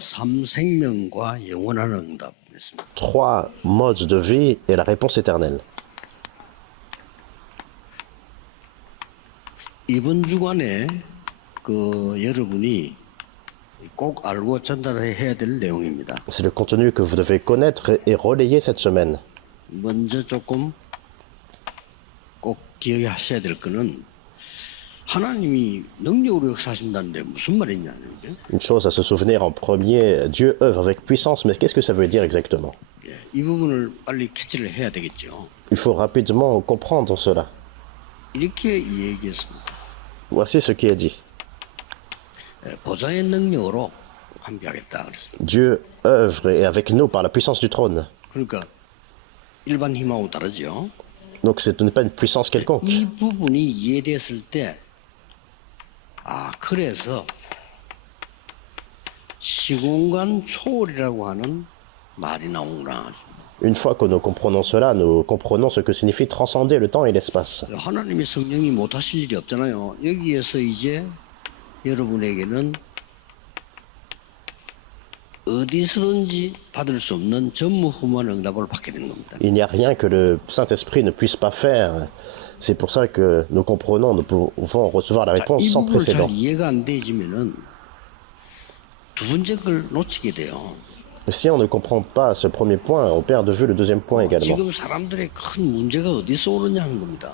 삼생명과 영원한 응답이었습니다. Trois modes de vie et la réponse éternelle. 이번 주간에 여러분이 꼭 알고 전달해야 될 내용입니다. C'est le contenu que vous devez connaître et relayer cette semaine. 먼저 조금 꼭 기억하셔야 될 거는 하나님이 능력으로 역사하신다는데 무슨 말이냐. Une chose à se souvenir en premier, Dieu œuvre avec puissance, mais qu'est-ce que ça veut dire exactement? 이 부분을 빨리 캐치를 해야 되겠죠. Il faut rapidement comprendre cela. 이렇게 얘기했습니다. Voici ce qui est dit. 보좌의 능력으로 함께하겠다 그랬습니다. Dieu œuvre et avec nous par la puissance du trône. 그러니까 일반 힘하고 다르죠. Donc ce n'est pas une puissance quelconque. 이 부분이 이해됐을 때 그래서 시공간 초월이라고 하는 말이 나오구나. Une fois que nous comprenons cela, nous comprenons ce que signifie transcender le temps et l'espace. 하나님의 성령이 못하실 일이 없잖아요. 여기에서 이제 여러분에게는 어디서든지 받을 수 없는 전무후무한 응답을 받게 되는 겁니다. Il n'y a rien que le Saint-Esprit ne puisse pas faire. C'est pour ça que nous comprenons, nous pouvons recevoir la réponse 이 sans 부분을 잘 précédent. 이해가 안 되지면은 두 번째 걸 놓치게 돼요. Si on ne comprend pas ce premier point, on perd de vue le deuxième point également. 지금 사람들의 큰 문제가 어디서 오느냐 하는 겁니다.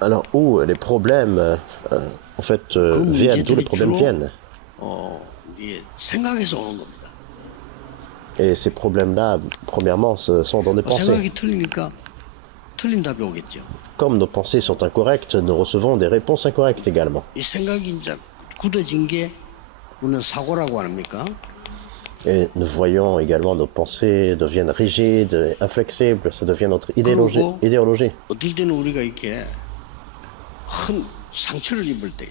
Alors où les problèmes, en fait, viennent, d'où les problèmes viennent. 생각에서 오는 겁니다. Et ces problèmes-là, premièrement, sont dans nos pensées. 생각이 틀리니까 틀린 답이 오겠죠. Comme nos pensées sont incorrectes, nous recevons des réponses incorrectes également. 이 생각이 이제 굳어진 게 우리는 사고라고 합니까? Et nous voyons également nos pensées deviennent rigides, inflexibles, ça devient notre idéologie. 어떨 때는 우리가 이렇게 큰 상처를 입을 때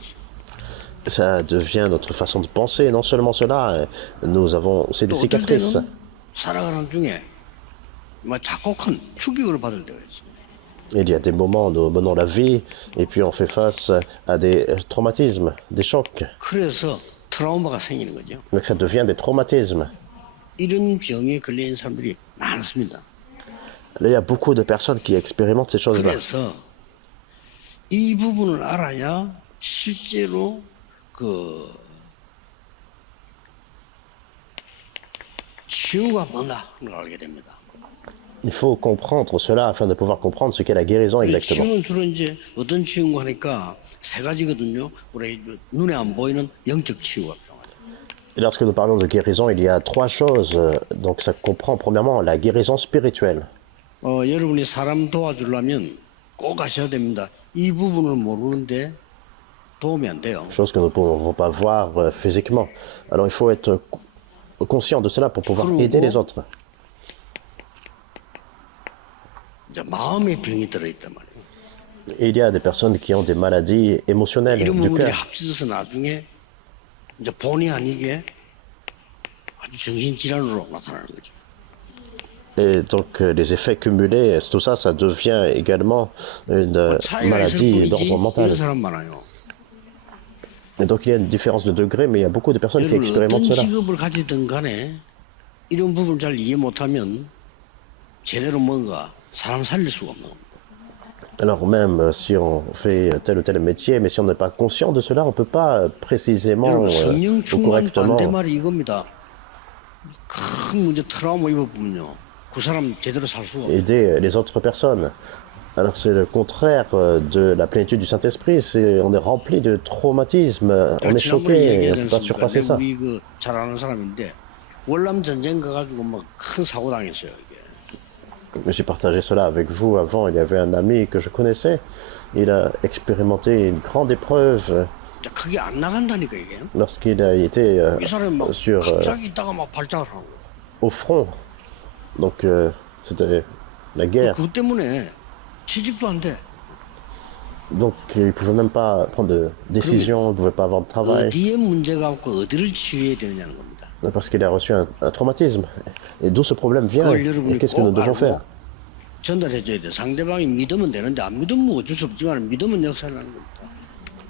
Ça devient notre façon de penser. Non seulement cela, nous avons aussi des cicatrices. 살아가는 중에 자꾸 큰 충격을 받을 때가 있어요. Il y a des moments où nous menons la vie et puis on fait face à des traumatismes, des chocs. 그래서 트라우마가 생기는 거죠. Donc ça devient des traumatismes. 이런 병에 걸린 사람들이 많습니다. Là, il y a beaucoup de personnes qui expérimentent ces choses-là. 그래서 이 부분을 알아야 실제로 치유가 뭔가 를 알게 됩니다. Il faut comprendre cela afin de pouvoir comprendre ce qu'est la guérison exactement. 치유는 주로 이제 어떤 치유인가 하니까 세 가지거든요. 우리 눈에 안 보이는 영적 치유가 필요하죠. Et lorsque nous parlons de guérison, il y a trois choses. Donc ça comprend premièrement la guérison spirituelle. 여러분이 사람 도와주려면 꼭 아셔야 됩니다. 이 부분을 모르는데 도움이 안 돼요. Chose que nous ne pouvons pas voir physiquement. Alors il faut être conscient de cela pour pouvoir aider les autres. 이제 마음의 병이 들어있단 말이에요. Il y a des personnes qui ont des maladies émotionnelles 이런 du 부분들이 cœur. 합쳐져서 나중에 이제 본의 아니게 아주 정신질환으로 나타나는 거죠. Et donc les effets cumulés, tout ça, ça devient également une 차이가 있을 maladie 뿐이지 d'ordre mental. 이런 사람 많아요. Et donc il y a une différence de degré, mais il y a beaucoup de personnes qui 여러분 어떤 expérimentent cela. 직업을 가지든 간에 이런 부분을 잘 이해 못하면 제대로 뭔가 사람 살릴 수가 없는 겁니다. Alors même si on fait tel ou tel métier, mais si on n'est pas conscient de cela, on ne peut pas précisément 여러분 ou 성령 충만 correctement 반대말이 이겁니다. 큰 문제 트라우마 입어보면요 그 사람 제대로 살 수가 없어요. aider les autres personnes. Alors c'est le contraire de la plénitude du Saint-Esprit, on est rempli de traumatisme, on est choqué, on ne peut pas surpasser ça. 우리 잘 아는 사람인데 월남 전쟁 가가지고 막 큰 사고 당했어요. J'ai partagé cela avec vous avant, il y avait un ami que je connaissais, il a expérimenté une grande épreuve 그게 안 나간다니까 이게. lorsqu'il a été 이 사람이 막 갑자기 있다가 막 발작을 하고. au front. Donc c'était la guerre. 그것 때문에 취직도 안 돼. Donc il ne pouvait même pas prendre de décision, il ne pouvait pas avoir de travail. 어디에 문제가 없고 어디를 치유해야 되느냐는 겁니다. Parce qu'il a reçu un traumatisme. Et d'où ce problème vient et qu'est-ce que nous devons faire? 전달해줘야 돼. 상대방이 믿으면 되는데 안 믿으면 어쩔 수 없지만 믿으면 역사를 하는 겁니다.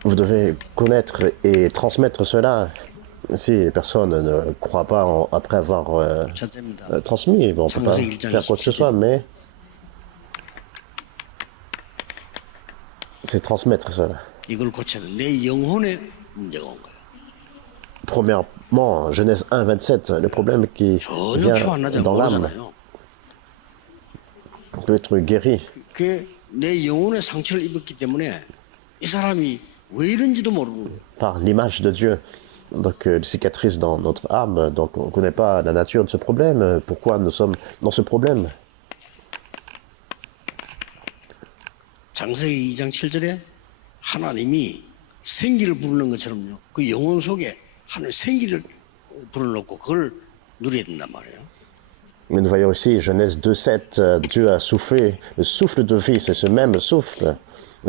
Vous devez connaître et transmettre cela. Si les personnes ne croient pas après avoir 첫째입니다. transmis, bon, on ne peut pas 창세기 1장 faire quoi que ce 27절. soit, mais c'est transmettre ça. 이걸 고쳐야 돼. 내 영혼에 문제가 온 거예요. Premièrement, Genèse 1, 27, le problème qui 전혀 vient 표 안 나지 dans l'âme 모르잖아요. peut être guéri. 내 영혼에 상처를 입었기 때문에 이 사람이 왜 이런지도 모르는 거예요. Par l'image de Dieu. Donc, les cicatrices dans notre âme, donc on ne connaît pas la nature de ce problème, pourquoi nous sommes dans ce problème. 창세기 2장 7절에 하나님이 생기를 부르는 것처럼요. 그 영혼 속에 하나님 생기를 불어넣고 그걸 누려야 된단 말이에요. Mais nous voyons ici, Genèse 2, 7, Dieu a soufflé, le souffle de vie, c'est ce même souffle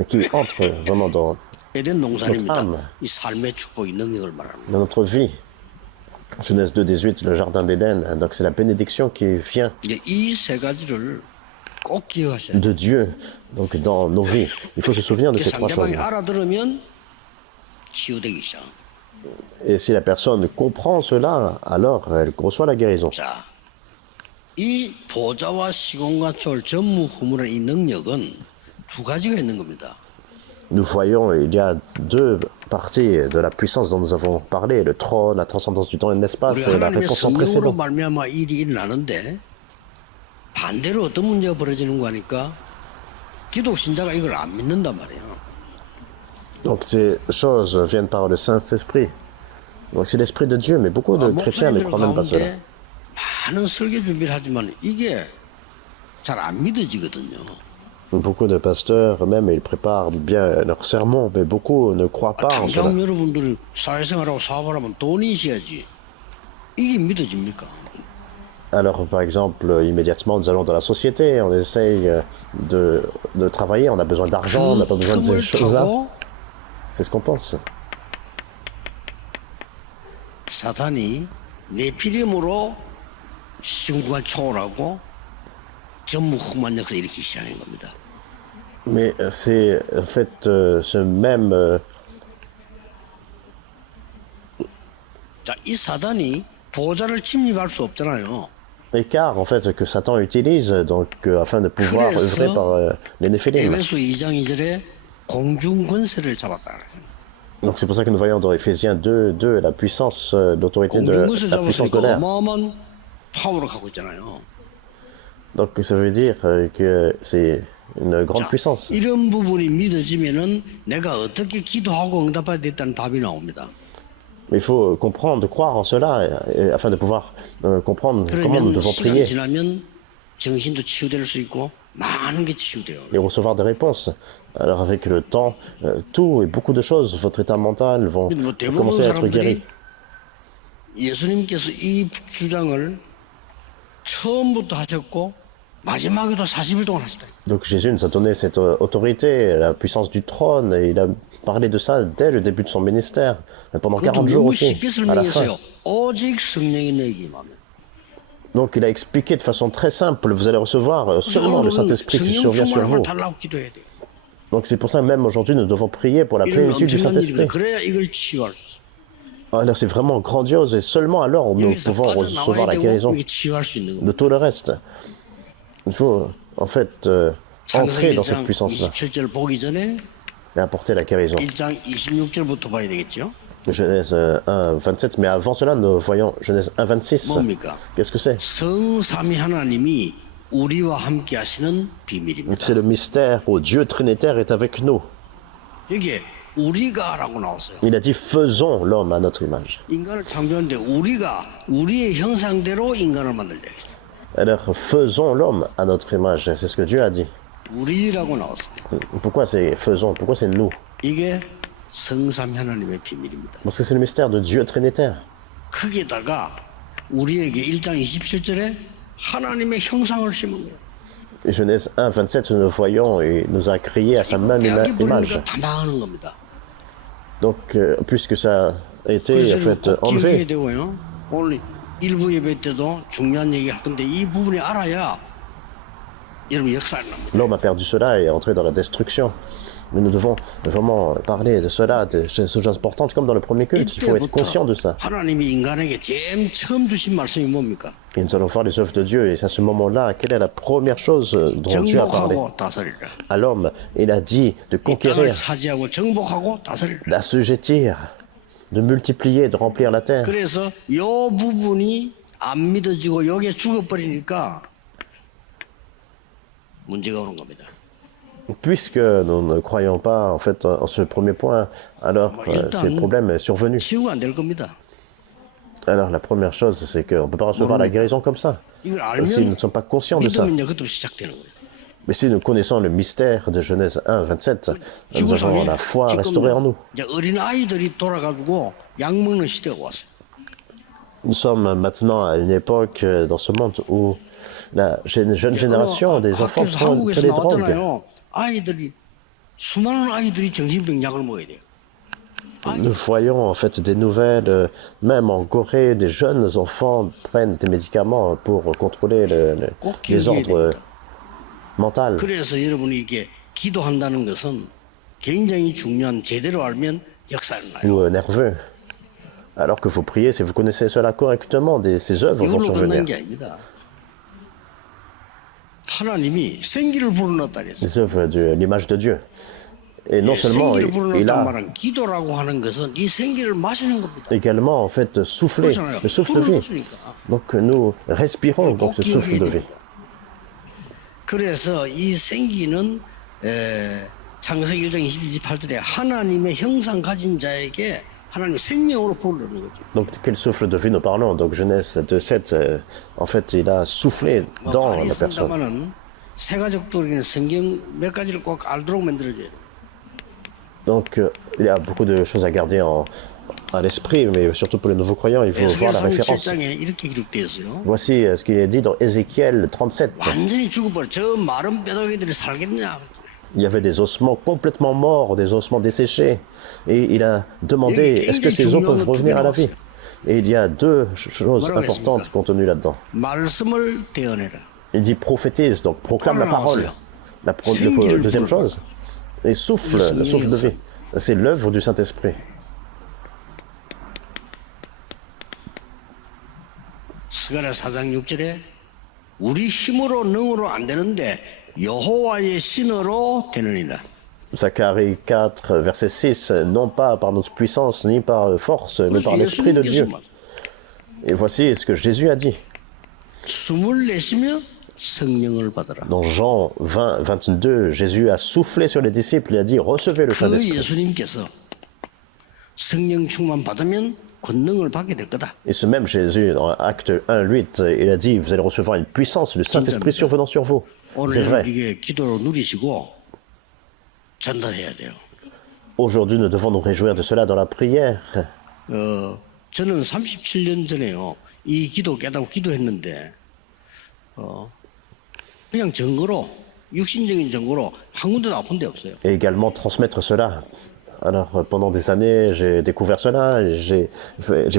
qui entre vraiment dans 에덴 동산입니다. âme. 이 삶의 축복의 능력을 말합니다. notre vie. Genèse 2, 18, le jardin d'Éden, donc c'est la bénédiction qui vient 이 세 가지를 꼭 기억하셔야 돼요. de Dieu, donc dans nos vies. Il faut se souvenir de ces trois 상대방이 choses. 알아들으면 치유되기 시작. Et si la personne comprend cela, alors elle reçoit la guérison. 자, 이 보좌와 시공간 초월 전무후무라는 이 능력은 두 가지가 있는 겁니다. Nous voyons, il y a deux parties de la puissance dont nous avons parlé, le trône, la transcendance du temps et de l'espace, 우리가 et la 하나님의 réponse sans 성령으로 précédent. 말미암아 일이 일어나는데 반대로 어떤 문제가 벌어지는 거 하니까 기독 신자가 이걸 안 믿는단 말이에요. Donc ces choses viennent par le Saint-Esprit. Donc c'est l'Esprit de Dieu, mais beaucoup de chrétiens ne 목사님들 croient même pas cela. 가운데 많은 설교 준비를 하지만 이게 잘 안 믿어지거든요. Beaucoup de pasteurs, même, ils préparent bien leurs sermons, mais beaucoup ne croient pas en cela. 당장 여러분들 사회생활하고 사업을 하면 돈이 있어야지. 이게 믿어집니까? Alors, par exemple, immédiatement, nous allons dans la société, on essaye de travailler, on a besoin d'argent, on n'a pas besoin de ces 틈을 choses-là. 타고 C'est ce qu'on pense. 사탄이 네피림으로 시공간 초월하고 전무후무한 역사 일으키기 시작한 겁니다. Mais c'est en fait ce même 자, 이 사단이 보좌를 침입할 수 없잖아요. écart en fait que Satan utilise donc afin de pouvoir 그래서 œuvrer par les Néphilim. 에베소 2장 2절에 공중 권세를 잡았다. Donc c'est pour ça que nous voyons dans Éphésiens 2, 2 la puissance, l'autorité de 공중 권세 la 잡았으니까 puissance de l'air. 어마어마한 파워를 갖고 있잖아요. Donc ça veut dire que c'est une grande 자, puissance. 이런 부분이 믿어지면은 내가 어떻게 기도하고 응답해야 됐다는 답이 나옵니다. Mais il faut comprendre, croire en cela, afin de pouvoir comprendre comment nous 그러면 devons 시간이 prier 지나면 정신도 치유될 수 있고 많은 게 치유돼요. et recevoir des réponses. Alors avec le temps, tout et beaucoup de choses, votre état mental vont 뭐 대부분 commencer à être 사람들이 guéris. 예수님께서 이 주장을 처음부터 하셨고 마지막에도 40일 동안 하셨다. Donc Jésus nous a donné cette autorité, la puissance du trône, et il a parlé de ça dès le début de son ministère, pendant 40 그것도 jours 너무 aussi, 쉽게 à la fin. 설명했어요. 오직 성령이 너에게 임하면. Donc il a expliqué de façon très simple, vous allez recevoir seulement le Saint-Esprit qui 성령 survient sur 충만을 vous. 달라고 기도해야 돼요. Donc c'est pour ça même aujourd'hui nous devons prier pour la 이런 plénitude du 엄청난 Saint-Esprit. 일입니다. 그래야 이걸 치유할 수 있어요. Alors c'est vraiment grandiose et seulement alors nous 여기서 pouvons recevoir 빠져나와야 la 되고 guérison 이게 치유할 수 있는 de 겁니다. tout le reste. Il faut en fait entrer 창세기 dans cette 1장 puissance-là 27절 보기 전에 et apporter la guérison. 1장 26절부터 봐야 되겠죠? Genèse 1, 27, mais avant cela nous voyons Genèse 1, 26. 뭡니까? Qu'est-ce que c'est? 성삼위 하나님이 우리와 함께 하시는 비밀입니다. C'est le mystère où Dieu Trinitaire est avec nous. 이게 우리가라고 나왔어요. Il a dit faisons l'homme à notre image. 인간을 창조하는데 우리가 우리의 형상대로 인간을 만들자. Alors faisons l'homme à notre image, c'est ce que Dieu a dit. 우리라고 나왔어요. Pourquoi c'est faisons? Pourquoi c'est nous? 이게 성삼위 하나님의 비밀입니다. Parce que c'est le mystère de Dieu Trinitaire. 거기에다가 우리에게 1장 27절에 하나님의 형상을 심은 거예요. Et Genèse 1, 27, nous voyons, il nous a créé à sa même 빼앗기 image. 버리니까 다 망하는 겁니다. Donc, puisque ça a été en 그래서 fait 꼭 기억해야 enlevé, 되고요. 오늘 일부 예배 때도 중요한 얘기 할 건데 이 부분이 알아야 여러분 역사가 납니다. l'homme a perdu cela et est entré dans la destruction. Mais nous devons vraiment parler de cela, de choses importantes comme dans le premier culte. Il faut être conscient de ça. 하나님이 인간에게 제일 처음 주신 말씀이 뭡니까? Et nous allons voir les œuvres de Dieu. Et c'est à ce moment-là, quelle est la première chose dont Dieu a parlé 정복하고 다스리라. à l'homme? Il a dit de 땅을 conquérir, 차지하고 정복하고 다스리라. d'assujettir, de multiplier, de remplir la terre. 그래서 이 부분이 안 믿어지고 여기에 죽어버리니까 문제가 오는 겁니다. Puisque nous ne croyons pas en fait en ce premier point, alors c'est le problème est survenu. 치유가 안 될 겁니다. Alors la première chose, c'est qu'on ne peut pas recevoir la guérison comme ça. 이걸 Si nous 알면 ne sommes pas conscients de ça. 믿으면 이제 그때부터 시작되는 거예요. Mais si nous connaissons le mystère de Genèse 1, 27, nous avons la foi restaurée en nous. 이제 어린 아이들이 돌아가지고 약 먹는 시대가 왔어요. Nous sommes maintenant à une époque dans ce monde où la jeune génération des enfants 학교에서 prennent 한국에서 les drogues. 나왔잖아요. 아이들이 수많은 아이들이 정신병 약을 먹어야 돼요. Nous voyons en fait des nouvelles, même en Corée, des jeunes enfants prennent des médicaments pour contrôler les ordres mentaux. 그래서 여러분이 이게 기도한다는 것은 굉장히 중요한 제대로 알면 역사는 나요. Ou nerveux. Alors que vous priez, si vous connaissez cela correctement, ces œuvres vont 이걸로 끝나는 survenir. 게 아닙니다. 하나님이 생기를 불어넣었다 그랬어요. Les œuvres de l'image de Dieu. Et non seulement, 생기를 il 불어넣었단 a 말은 기도라고 하는 것은 이 생기를 마시는 겁니다. également en fait soufflé, 그렇잖아요. le souffle de vie. 불어넣었으니까. Donc nous respirons donc ce souffle de vie. 그래서 이 생기는 창세기 1장 28절에 하나님의 형상 가진 자에게 하나님 생명으로 불어넣는 거죠. Donc quel souffle de vie nous parlons? Donc Genèse 2:7, en fait il a soufflé dans 많이 la personne. 있습니다만은 세가족들에게는 성경 몇 가지를 꼭 알도록 만들어줘야 돼요. Donc il y a beaucoup de choses à garder à l'esprit, mais surtout pour les nouveaux croyants, il faut voir la référence. 37장에 이렇게 기록되어 있어요. Voici ce qu'il est dit dans Ézéchiel 37. 완전히 죽어버려. 저 마른 뼈다귀들이 살겠냐? Il y avait des ossements complètement morts, des ossements desséchés. Et il a demandé, est-ce que ces os peuvent revenir à la vie? Et il y a deux choses importantes contenues là-dedans. 말씀을 대언해라. Il dit prophétise, donc proclame la parole. La deuxième chose, et souffle, le souffle de vie. C'est l'œuvre du Saint-Esprit. 스가랴 4장 6절에 우리 힘으로 능으로 안 되는데 여호와의 신으로 되느니라. Zacharie 4, verset 6, non pas par notre puissance ni par force, mais par l'Esprit de Dieu. Et voici ce que Jésus a dit. 숨을 내쉬며 성령을 받으라. Dans Jean 20, 22, Jésus a soufflé sur les disciples et a dit, recevez le 그 Saint-Esprit. 예수님께서 성령 충만 받으면 권능을 받게 될 거다. Et ce même Jésus, dans Acte 1, 8, il a dit, vous allez recevoir une puissance du Saint-Esprit survenant sur vous. C'est 오늘 vrai. 이게 기도로 누리시고 전달해야 돼요. Aujourd'hui, nous devons nous réjouir de cela dans la prière. 저는 37년 전에요. 이 기도 깨닫고 기도했는데 그냥 증거로 육신적인 증거로 한 군데도 아픈 데 없어요. Et également transmettre cela. Alors, pendant des années, j'ai découvert cela, j'ai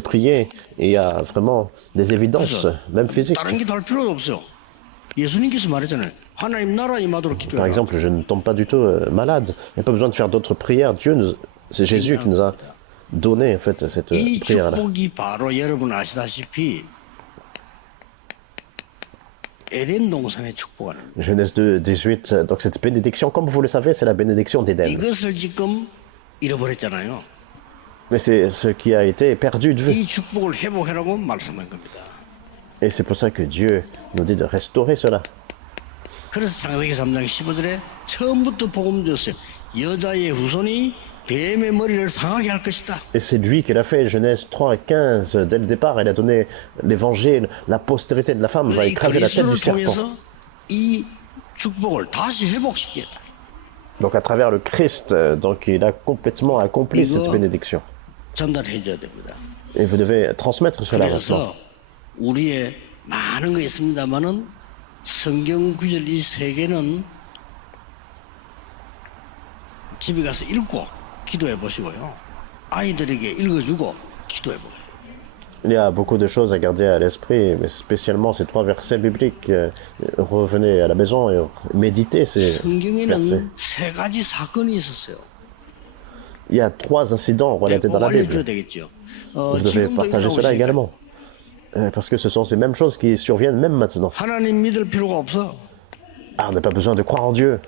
prié, et il y a vraiment des évidences, même physiques. 다른 기도할 필요도 없어요. 예수님께서 말했잖아요. 하나님 나라 임하도록 Par 기도해라. exemple, je ne tombe pas du tout malade. Il n'y a pas besoin de faire d'autres prières. C'est Jésus qui nous a donné en fait cette 이 prière-là. 축복이 바로 여러분 아시다시피 에덴 동산의 축복하는 Genèse 2, 18. Donc cette bénédiction, comme vous le savez, c'est la bénédiction d'Éden. 이것을 지금 잃어버렸잖아요. Mais c'est ce qui a été perdu de vue. 이 축복을 회복하라고 말씀한 겁니다. Et c'est pour ça que Dieu nous dit de restaurer cela. 그래서 창세기 3장 15절에 처음부터 복음 줬어요. 여자의 후손이 뱀의 머리를 상하게 할 것이다. Et c'est lui qui l'a fait. Genèse 3, 15. Dès le départ, il a donné l'évangile. La postérité de la femme va 이 écraser la tête du 그리스도를 serpent. 통해서 이 축복을 다시 회복시키겠다. Donc à travers le Christ, donc il a complètement accompli cette bénédiction. 전달해 줘야 됩니다. Et vous devez transmettre cela maintenant. 그래서 우리의 많은 거 있습니다만은 성경 구절 이 세 개는 집에 가서 읽고 기도해 보시고요. 아이들에게 읽어주고 기도해 보세요. Il y a beaucoup de choses à garder à l'esprit, mais spécialement ces 3 versets bibliques. Revenez à la maison et méditez ces versets. 성경에는 3가지 사건이 있었어요. Il y a 3 incidents relatés 꼭 dans la 알려줘야 Bible. 되겠죠. Vous devez 지금도 partager 일어나고 cela 있으니까. également. Parce que ce sont ces mêmes choses qui surviennent même maintenant. 하나님 믿을 필요가 없어. Ah, on n'a pas besoin de croire en Dieu.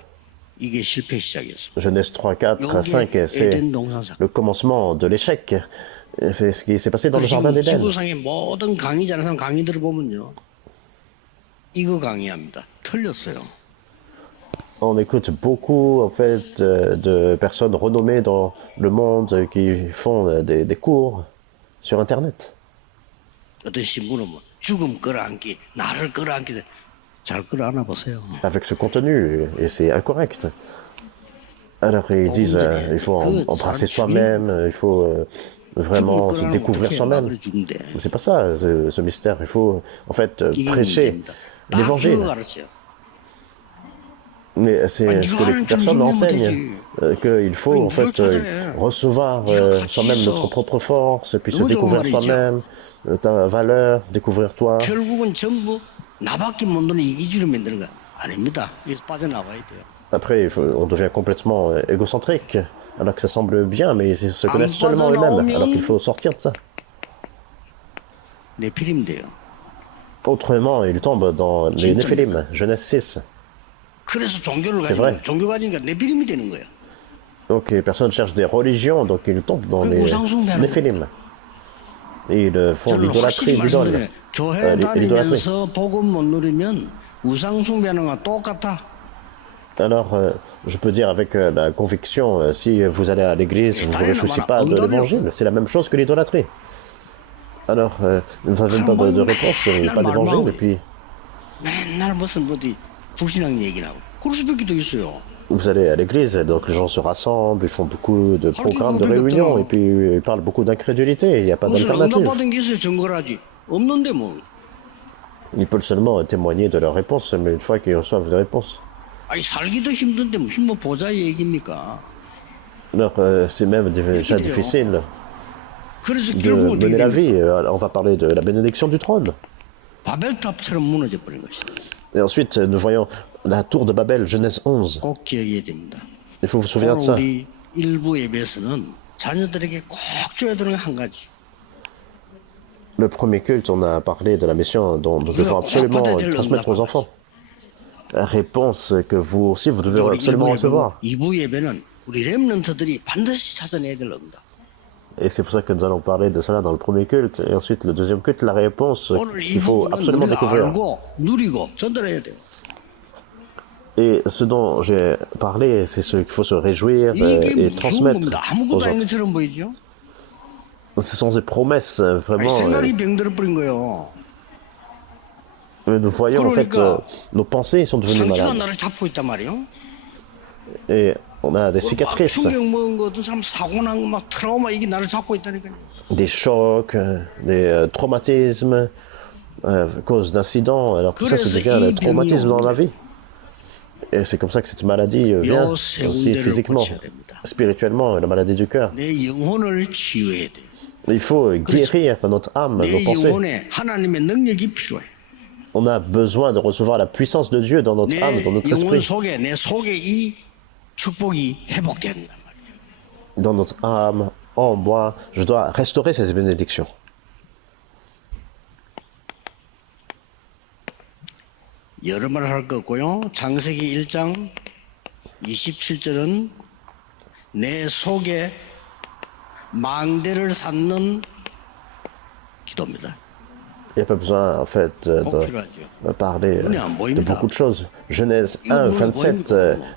이게 실패 시작이었어. Genèse 3, 4 à 5, 여기에 c'est 에덴 동산사. le commencement de l'échec. C'est ce qui s'est passé dans le jardin 지금 d'Éden. 지구상의 모든 강의 잘하는 사람 강의들을 보면요. 이거 강의합니다. 틀렸어요. On écoute beaucoup en fait de personnes renommées dans le monde qui font des cours sur Internet. 어떤 신부는 뭐 죽음 끌어안기, 나를 끌어안기 잘 끌어안아 보세요. Avec ce contenu, et c'est incorrect. Alors ils disent il faut embrasser soi-même, il faut vraiment se découvrir soi-même. Mais c'est pas ça, ce mystère. Il faut en fait prêcher l'évangile. Mais c'est ce que les personnes enseignent, qu'il faut en fait recevoir soi-même notre propre force, puis se découvrir soi-même, ta valeur, découvrir toi. 결국은 전부 나밖에 못 노는 이기주의를 만드는 거 아닙니다. 여기서 빠져나와야 돼요. Après, on devient complètement égocentrique, alors que ça semble bien, mais ils se connaissent seulement eux-mêmes, alors qu'il faut sortir de ça. 네피림 돼요. Autrement, ils tombent dans les Néphilim, Genèse 6. 그래서 종교를 C'est 가지고 vrai. 종교 가지니까 네피림이 되는 거예요. Donc les personnes cherchent des religions, donc ils tombent dans les Néphilim. Et ils font 저는 l'idolâtrie 확실히 d'idole. 말씀드려요. 교회 L'idolâtrie. 다니면서 복음 못 누리면 우상 숭배하는 거 똑같아. Alors, je peux dire avec la conviction, si vous allez à l'église, vous ne vous réjouissez pas de l'évangile, c'est la même chose que l'idolâtrie. Alors, vous n'avez pas de réponse, pas d'évangile, et puis 맨날 무슨 어디 불신앙 얘기나 하고 그럴 수밖에 있어요. vous allez à l'église, donc les gens se rassemblent, ils font beaucoup de programmes, de réunions, et puis ils parlent beaucoup d'incrédulité, il n'y a pas 무슨 d'alternative. 응답받은 게 있어요 증거를 하지 없는데 뭐. Ils peuvent seulement témoigner de leurs réponses, mais une fois qu'ils reçoivent des réponses. 아니 살기도 힘든데 무슨 뭐 보자 얘기입니까? Alors, c'est même déjà difficile 그래서 de 결국은 어떻게 mener la 됩니까? vie. On va parler de la bénédiction du trône. 바벨탑처럼 무너져 버린 것이다. Et ensuite, nous voyons la tour de Babel, Genèse 11. 꼭 기억해야 됩니다. Il faut vous souvenir de 오늘 ça. 우리 일부 예배에서는 자녀들에게 꼭 줘야 되는 한 가지. Le premier culte, on a parlé de la mission dont nous devons absolument transmettre aux enfants. La réponse que vous aussi, vous devez 우리 absolument recevoir. 2부 예배는 우리 렘넌트들이 반드시 찾아내야 될 응답. Et c'est pour ça que nous allons parler de cela dans le premier culte. Et ensuite, le deuxième culte, la réponse 오늘 이 qu'il faut 부분은 absolument 우리가 découvrir. 알고 누리고 전달해야 돼요. Et ce dont j'ai parlé, c'est ce qu'il faut se réjouir 이게 et 무서운 transmettre 겁니다. aux 아무것도 아닌 autres. 것처럼 보이죠? Ce sont des promesses, 아니, vraiment. 생각이 병들어 버린 거예요. Nous voyons en fait, 그러니까 nos pensées sont devenues 상처가 malades. 나를 잡고 있단 말이에요. Et on a des 막 cicatrices, 충격 먹은 거 어떤 사람 사고 난 거 막 트라우마 이게 나를 잡고 있다니까요. des chocs, des traumatismes, à cause d'incidents. Alors tout ça, ça devient un traumatisme dans la vie. Et c'est comme ça que cette maladie vient aussi physiquement, spirituellement, la maladie du cœur. 내 영혼을 치유해야 돼. Il faut guérir notre âme, nos 내 pensées. 영혼에 하나님의 능력이 필요해. On a besoin de recevoir la puissance de Dieu dans notre âme, 내 dans notre 영혼 esprit. 속에 내 속에 이 축복이 회복된단 말이에요. Dans notre âme, en moi, je dois restaurer cette bénédiction. 여러 말 할 거 없고요. 창세기 1장 27절은 내 속에 망대를 쌓는 기도입니다. Il n'y a pas besoin, en fait, de parler de beaucoup de choses. Genèse 1, 27,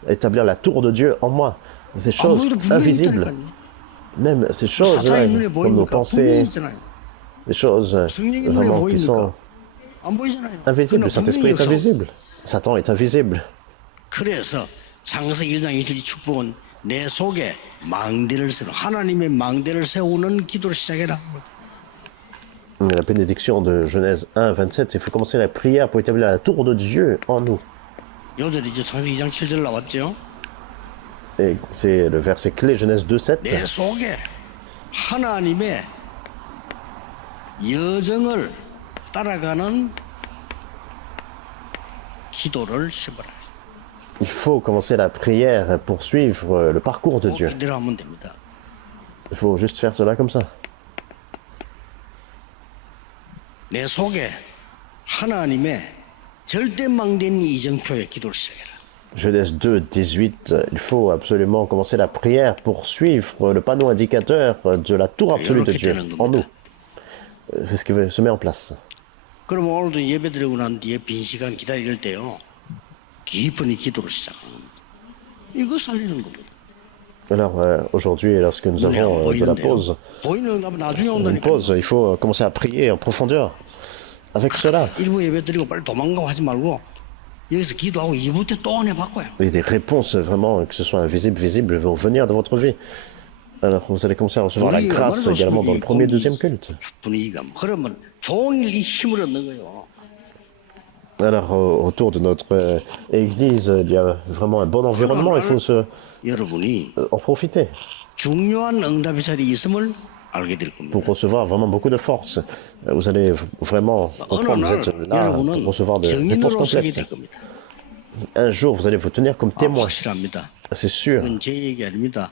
établir la tour de Dieu en moi. Ces choses invisibles, même ces choses-là, comme nos pensées, des choses vraiment qui sont 안 보이잖아요. invisibles. Le Saint-Esprit est invisible. Satan est invisible. 그래서 창세기 1장 27절 축복은 내 속에 망대를 세우는 하나님의 망대를 세우는 기도를 시작해라. La bénédiction de Genèse 1, 27, il faut commencer la prière pour établir la tour de Dieu en nous. 요절이 이제 창세기 2장 7절 나왔죠. Et c'est le verset clé, Genèse 2, 7. 내 속에 하나님의 여정을 따라가는 기도를 시작하라. Il faut commencer la prière pour suivre le parcours de Dieu. 이대로 하면 됩니다. Il faut juste faire cela comme ça. 내 속에 하나님의 절대망대인 이정표의 기도를 시작해라. Genèse 2, 18, il faut absolument commencer la prière pour suivre le panneau indicateur de la tour absolue de Dieu en nous. C'est ce qui se met en place. 그럼 오늘도 예배 드리고 난 뒤에 빈 시간 기다릴 때요. 깊은 이 기도를 시작하는 겁니다. 이거 살리는 겁니다. Alors aujourd'hui, lorsque nous avons de la pause, une pause, il faut commencer à prier en profondeur. Avec cela, 일부 예배 드리고 빨리 도망가고 하지 말고 여기서 기도하고 2부 때 또 은혜 바꿔요. il y a des réponses vraiment, que ce soit invisible, visible, vont venir dans votre vie. Alors vous allez commencer à recevoir la grâce également dans le premier et deuxième culte. 분위기가 그러면 종일 이 힘을 얻는 거예요. Alors autour de notre église, il y a vraiment un bon environnement, il faut 여러분이 en profiter 중요한 응답의 자리에 있음을 알게 될 겁니다. pour recevoir vraiment beaucoup de force. Vous allez vraiment comprendre, vous êtes là pour recevoir des réponses 증인으로서게 complètes. 될 겁니다. Un jour, vous allez vous tenir comme témoin. 확실합니다. C'est sûr. 이건 제 얘기 아닙니다.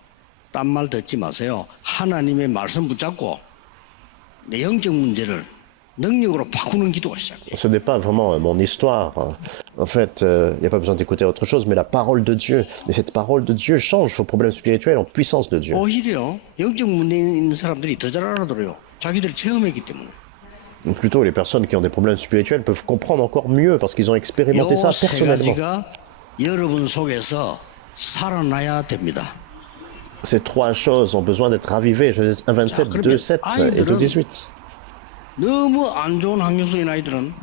딴 말 듣지 마세요. 하나님의 말씀 붙잡고 내 영적 문제를 능력으로 바꾸는 기도가 시작돼요. Ce n'est pas vraiment mon histoire. En fait, il n'y a pas besoin d'écouter autre chose, mais la parole de Dieu. Et cette parole de Dieu change vos problèmes spirituels en puissance de Dieu. 오히려 영적 문제 있는 사람들이 더 잘 알아들어요. 자기들이 체험했기 때문에. Plutôt, les personnes qui ont des problèmes spirituels peuvent comprendre encore mieux parce qu'ils ont expérimenté ça 세 personnellement. 가지가 여러분 속에서 살아나야 됩니다. Ces trois choses ont besoin d'être ravivées. Genèse 1, 27, 2, 7 et 2, 18. 너무 안 좋은 환경 속에 있는 아이들은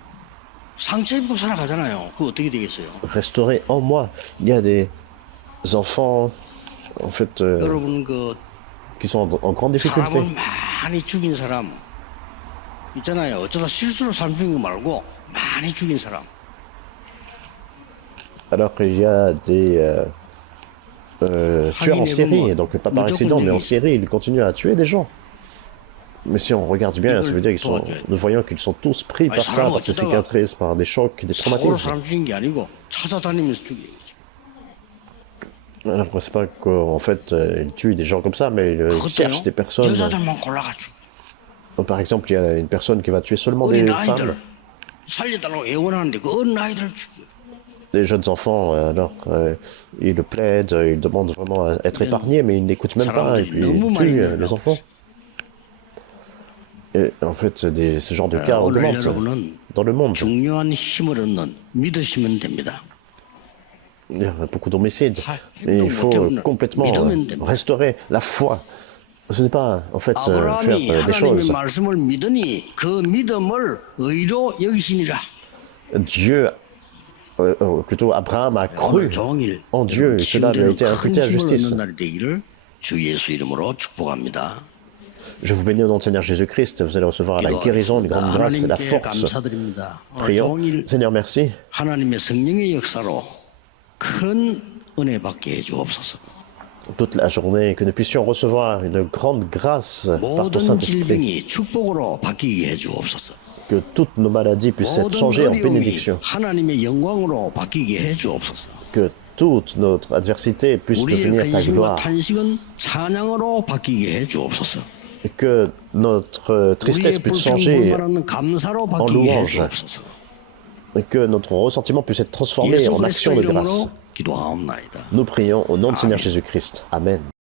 상처 입고 살아가잖아요. 그거 어떻게 되겠어요? Restaurer en moi. Il y a des enfants, en fait, 여러분 그 qui sont en grande difficulté. 사람을 많이 죽인 사람 있잖아요. 어쩌다 실수로 사람 죽인 거 말고 많이 죽인 사람. Alors qu'il y a des tueurs en série, donc pas par accident, mais en série, ils continuent à tuer des gens. Mais si on regarde bien, ça veut dire nous voyons qu'ils sont tous pris par ça, par des cicatrices, par des chocs, des 사고로 traumatismes. 사람 죽인 게 아니고 찾아다니면서 죽인 거지. Alors, c'est pas qu'en fait, ils tuent des gens comme ça, mais ils 그것도요. cherchent des personnes. 여자들만 골라가지고 Par exemple, il y a une personne qui va tuer seulement des 어린 femmes, 아이들 살려달라고 애원하는데 그 어린 아이들을 죽여. des jeunes enfants. Alors, ils le plaident, ils demandent vraiment à être épargnés, mais ils n'écoutent même pas, et puis ils tuent les enfants. Et en fait, ce genre de cas 오늘 augmente 여러분은 dans le monde. 중요한 힘을 얻는 믿으시면 됩니다. Il y a beaucoup d'homicides. Mais il faut complètement restaurer la foi. Ce n'est pas, en fait, faire 아브라함이 des 하나님의 choses. 말씀을 믿으니 그 믿음을 의로 여기시니라. Dieu, plutôt Abraham a cru 오늘 종일 en Dieu, et cela lui a été 큰 imputé à 힘을 justice. 얻는 날이 되기를 주 예수 이름으로 축복합니다. Je vous bénis au nom de Seigneur Jésus-Christ. Vous allez recevoir la guérison, une grande grâce et la 하나님께 force. 감사드립니다. 오늘 Prions. 종일 Seigneur, merci. 하나님의 성령의 역사로 큰 은혜 받게 해주옵소서. Toute la journée, que nous puissions recevoir une grande grâce par ton 모든 Saint-Esprit. 질병이 축복으로 바뀌게 해주옵소서. Que toutes nos maladies puissent être 모든 changées en 어려움이 bénédiction. 하나님의 영광으로 바뀌게 해주옵소서. Que toute notre adversité puisse 우리의 devenir ta 근심과 gloire. 탄식은 찬양으로 바뀌게 해주옵소서. Et que notre tristesse 우리의 puisse 불평 changer 불만은 감사로 en 바뀌게 louange. 해주옵소서. Et que notre ressentiment puisse être transformé 예수 en action 그리스도 de grâce. 이름으로 기도하옵나이다. Nous prions au nom de Seigneur Jésus-Christ. Amen.